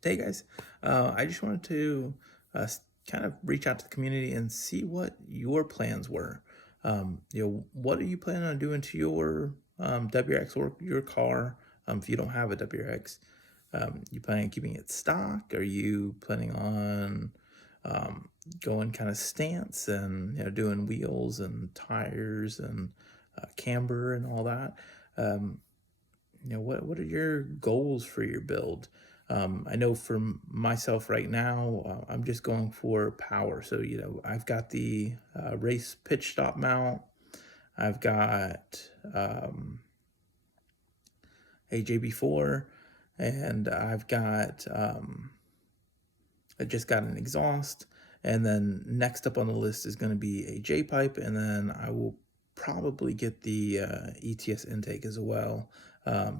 Hey guys, I just wanted to kind of reach out to the community and see what your plans were. What are you planning on doing to your WRX or your car if you don't have a WRX? You planning on keeping it stock? Are you planning on um, going kind of stance and doing wheels and tires and camber and all that? Um, what are your goals for your build? I know for myself right now, I'm just going for power. So I've got the race pitch stop mount. I've got a JB4, and I just got an exhaust. And then next up on the list is going to be a J pipe, and then I will probably get the ETS intake as well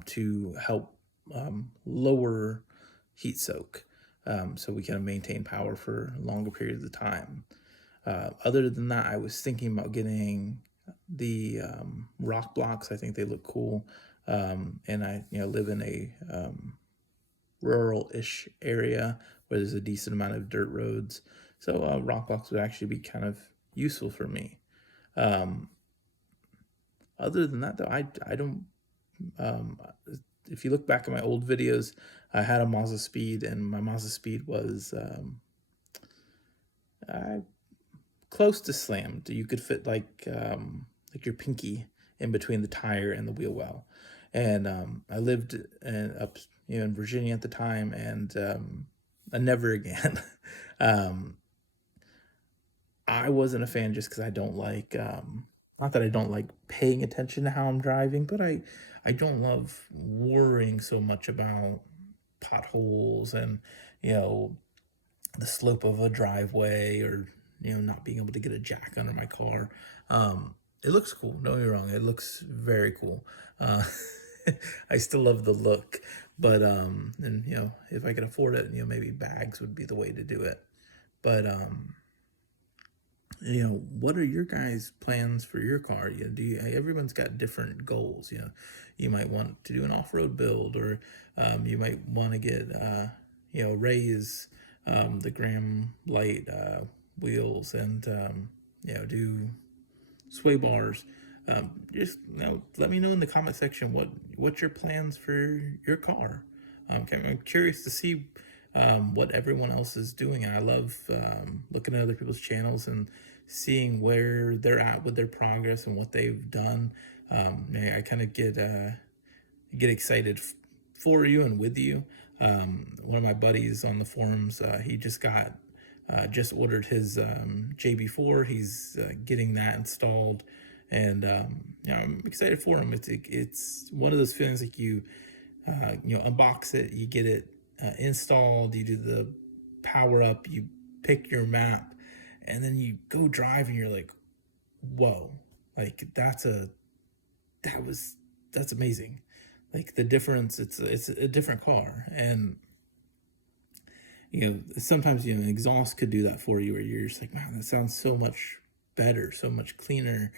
to help lower heat soak, so we can maintain power for longer periods of time. Other than that, I was thinking about getting the rock blocks. I think they look cool, and I live in a rural-ish area where there's a decent amount of dirt roads. So rock blocks would actually be kind of useful for me. Um, Other than that, though, I don't. Um, if you look back at my old videos, I had a Mazda Speed, and my Mazda Speed was I, close to slammed. You could fit like your pinky in between the tire and the wheel well. And I lived up in Virginia at the time, and never again. um, I wasn't a fan just because I don't like not that I don't like paying attention to how I'm driving, but I don't love worrying so much about potholes and you know the slope of a driveway, or not being able to get a jack under my car. It looks cool, don't get me wrong, it looks very cool. uh, I still love the look, but and if I could afford it, maybe bags would be the way to do it. But what are your guys plans for your car? Everyone's got different goals. You might want to do an off-road build, or you might want to get raise the Graham light wheels, and do sway bars. Just let me know in the comment section what's your plans for your car. I'm curious to see what everyone else is doing. And I love looking at other people's channels and seeing where they're at with their progress and what they've done. I kind of get excited for you and with you. One of my buddies on the forums, he just ordered his JB4. He's getting that installed, and I'm excited for him. It's one of those feelings like you unbox it, you get it installed, you do the power up, you pick your map, and then you go drive, and you're like, whoa, like that was that's amazing. Like the difference, it's a different car. And sometimes an exhaust could do that for you, where you're just like, man, that sounds so much better, so much cleaner.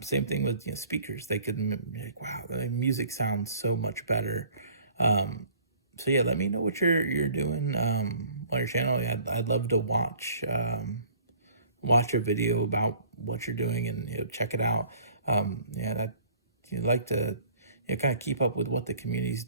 Same thing with speakers. They could be like, wow, the music sounds so much better. So yeah, let me know what you're doing on your channel. I'd love to watch a video about what you're doing, and check it out. Yeah, that you'd like to kind of keep up with what the community's